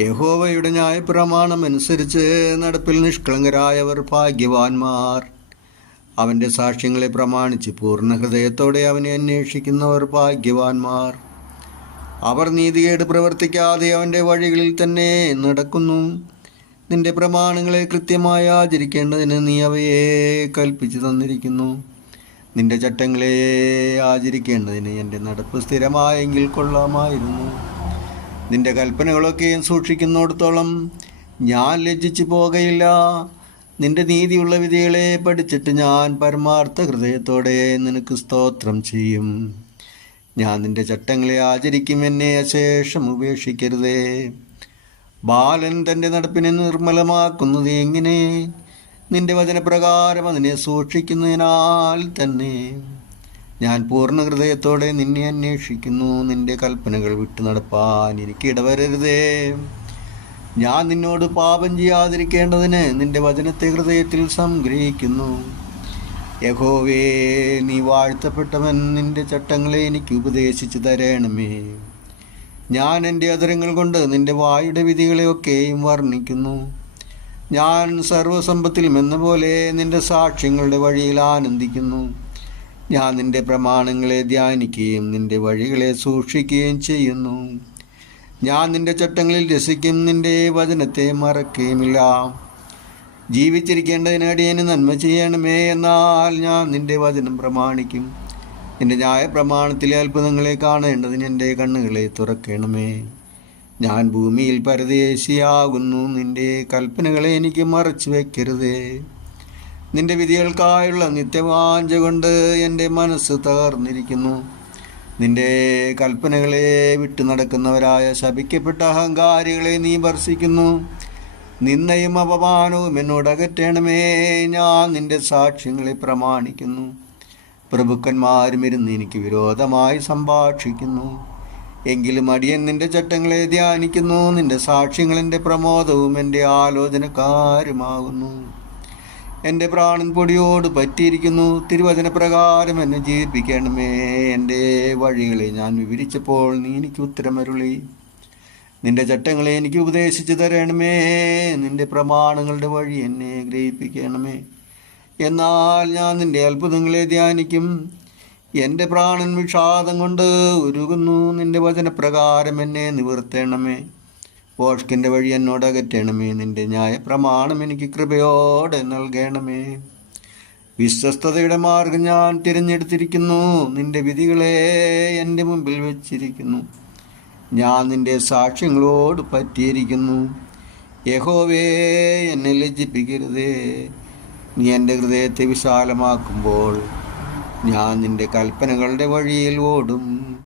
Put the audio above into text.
യഹോവയുടെ ന്യായപ്രമാണം അനുസരിച്ച് നടപ്പിൽ നിഷ്കളങ്കരായവർ ഭാഗ്യവാന്മാർ. അവൻ്റെ സാക്ഷ്യങ്ങളെ പ്രമാണിച്ച് പൂർണ്ണ ഹൃദയത്തോടെ അവനെ അന്വേഷിക്കുന്നവർ ഭാഗ്യവാന്മാർ. അവർ നീതികേട് പ്രവർത്തിക്കാതെ അവൻ്റെ വഴികളിൽ തന്നെ നടക്കുന്നു. നിന്റെ പ്രമാണങ്ങളെ കൃത്യമായി ആചരിക്കേണ്ടതിന് നീ അവയെ കൽപ്പിച്ചു തന്നിരിക്കുന്നു. നിന്റെ ചട്ടങ്ങളെ ആചരിക്കേണ്ടതിന് എൻ്റെ നടപ്പ് സ്ഥിരമായെങ്കിൽ കൊള്ളാമായിരുന്നു. നിന്റെ കൽപ്പനകളൊക്കെയും സൂക്ഷിക്കുന്നിടത്തോളം ഞാൻ ലജ്ജിച്ചു പോകയില്ല. നിന്റെ നീതിയുള്ള വിധികളെ പഠിച്ചിട്ട് ഞാൻ പരമാർത്ഥ ഹൃദയത്തോടെ നിനക്ക് സ്തോത്രം ചെയ്യും. ഞാൻ നിന്റെ ചട്ടങ്ങളെ ആചരിക്കും, എന്നെ അശേഷം ഉപേക്ഷിക്കരുതേ. ബാലൻ തൻ്റെ നടപ്പിനെ നിർമ്മലമാക്കുന്നത് എങ്ങനെ? നിന്റെ വചനപ്രകാരം അതിനെ സൂക്ഷിക്കുന്നതിനാൽ തന്നെ. ഞാൻ പൂർണ്ണ ഹൃദയത്തോടെ നിന്നെ അന്വേഷിക്കുന്നു. നിന്റെ കൽപ്പനകൾ വിട്ടു നടപ്പാൻ എനിക്ക് ഇടവരരുതേ. ഞാൻ നിന്നോട് പാപം ചെയ്യാതിരിക്കേണ്ടതിന് നിന്റെ വചനത്തെ ഹൃദയത്തിൽ സംഗ്രഹിക്കുന്നു. യഹോവേ, നീ വാഴ്ത്തപ്പെട്ടവൻ. നിന്റെ ചട്ടങ്ങളെ എനിക്ക് ഉപദേശിച്ചു തരണമേ. ഞാൻ എൻ്റെ അധരങ്ങൾ കൊണ്ട് നിന്റെ വായുടെ വിധികളെയൊക്കെയും വർണ്ണിക്കുന്നു. ഞാൻ സർവ്വസമ്പത്തിലും എന്ന പോലെ നിന്റെ സാക്ഷ്യങ്ങളുടെ വഴിയിൽ ആനന്ദിക്കുന്നു. ഞാൻ നിന്റെ പ്രമാണങ്ങളെ ധ്യാനിക്കുകയും നിന്റെ വഴികളെ സൂക്ഷിക്കുകയും ചെയ്യുന്നു. ഞാൻ നിന്റെ ചട്ടങ്ങളിൽ രസിക്കും, നിന്റെ വചനത്തെ മറക്കുകയുമില്ല. ജീവിച്ചിരിക്കേണ്ടതിന് അടിയന് നന്മ ചെയ്യണമേ, എന്നാൽ ഞാൻ നിന്റെ വചനം പ്രമാണിക്കും. നിന്റെ ന്യായപ്രമാണത്തിലെ അത്ഭുതങ്ങളെ കാണേണ്ടതിന് എൻ്റെ കണ്ണുകളെ തുറക്കണമേ. ഞാൻ ഭൂമിയിൽ പരദേശിയാകുന്നു. നിന്റെ കൽപ്പനകളെ എനിക്ക് മറച്ചു വയ്ക്കരുതേ. നിന്റെ വിധികൾക്കായുള്ള നിത്യവാഞ്ച കൊണ്ട് എൻ്റെ മനസ്സ് തകർന്നിരിക്കുന്നു. നിന്റെ കൽപ്പനകളെ വിട്ടു നടക്കുന്നവരായ ശപിക്കപ്പെട്ട അഹങ്കാരികളെ നീ ഭർഷിക്കുന്നു. നിന്ദയും അപമാനവും എന്നോട് അകറ്റണമേ. ഞാൻ നിന്റെ സാക്ഷ്യങ്ങളെ പ്രമാണിക്കുന്നു. പ്രഭുക്കന്മാരും ഇരുന്ന് എനിക്ക് വിരോധമായി സംഭാഷിക്കുന്നു. എങ്കിലും അടിയൻ നിന്റെ ചട്ടങ്ങളെ ധ്യാനിക്കുന്നു. നിന്റെ സാക്ഷ്യങ്ങൾ എൻ്റെ പ്രമോദവും എൻ്റെ ആലോചനക്കാരുമാകുന്നു. എൻ്റെ പ്രാണൻ പൊടിയോട് പറ്റിയിരിക്കുന്നു. തിരുവചനപ്രകാരം എന്നെ ജീവിപ്പിക്കണമേ. എൻ്റെ വഴികളെ ഞാൻ വിവരിച്ചപ്പോൾ നീ എനിക്ക് ഉത്തരമരുളി. നിന്റെ ചട്ടങ്ങളെ എനിക്ക് ഉപദേശിച്ചു തരണമേ. നിന്റെ പ്രമാണങ്ങളുടെ വഴി എന്നെ ഗ്രഹിപ്പിക്കണമേ. എന്നാൽ ഞാൻ നിന്റെ അത്ഭുതങ്ങളെ ധ്യാനിക്കും. എൻ്റെ പ്രാണൻ വിഷാദം കൊണ്ട് ഉരുകുന്നു. നിന്റെ വചനപ്രകാരം എന്നെ നിവർത്തണമേ. ഭോഷ്കിൻ്റെ വഴി എന്നോട് അകറ്റണമേ. നിന്റെ ന്യായപ്രമാണം എനിക്ക് കൃപയോടെ നൽകണമേ. വിശ്വസ്തതയുടെ മാർഗം ഞാൻ തിരഞ്ഞെടുത്തിരിക്കുന്നു. നിന്റെ വിധികളെ എൻ്റെ മുമ്പിൽ വച്ചിരിക്കുന്നു. ഞാൻ നിന്റെ സാക്ഷ്യങ്ങളോട് പറ്റിയിരിക്കുന്നു. യഹോവേ, എന്നെ ലജ്ജിപ്പിക്കരുതേ. നീ എൻ്റെ ഹൃദയത്തെ വിശാലമാക്കുമ്പോൾ ഞാൻ നിന്റെ കൽപ്പനകളുടെ വഴിയിൽ ഓടും.